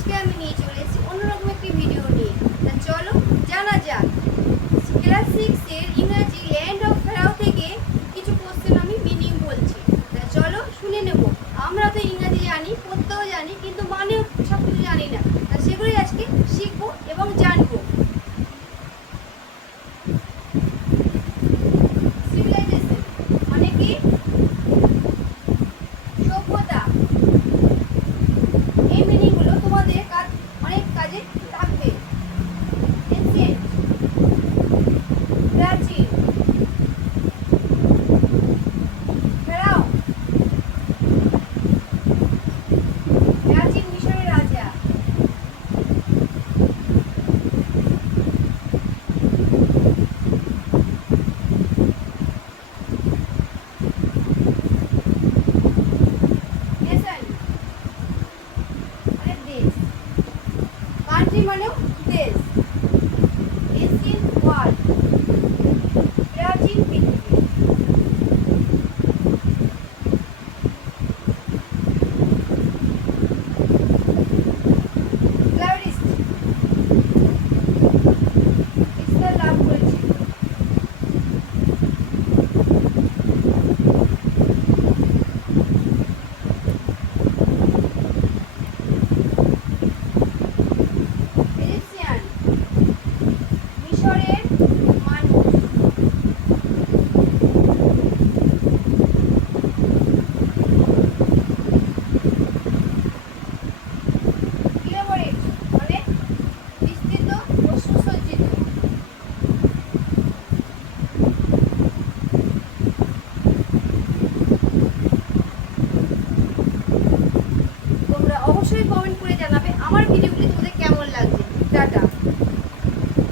আজকে আমি নিয়ে চলে এসেছি অন্যরকম একটি ভিডিও নিয়ে। তা চলো জানা যাক। ক্লাস 6 এর ইংরাজি ল্যান্ড অফ ফেরাও থেকে কিছু কোশ্চেন আমি মিনিং বলছি। তা চলো শুনে নেব। আমরা তো ইংরাজি জানি, পড়তেও জানি, কিন্তু মানেও সব কিছু জানি না। তা সেগুলোই আজকে শিখবো এবং জানবো। সিভিলাইজেশন মানে কি? সভ্যতা। এই মিনিংগুলো তোমাদের অনেক কাজে থাকবে। এনসিয়েন্ট, প্রাচীন, ফেরাও, প্রাচীন মিশরের রাজা, নেশন মানে দেশ, কান্ট্রি মানেও দেশ, এনসিয়েন্ট ওয়ার্ল্ড প্রাচীন পৃথিবী, গ্লোবালিস্ট বিস্তার লাভ করেছে, ইজিপশিয়ান মিশরের মানুষ, ইলাবোরেট মানে বিস্তৃত ও সুসজ্জিত, তোমরা অবশ্যই কমেন্ট করে জানাবে আমার ভিডিওগুলি তোমাদের কেমন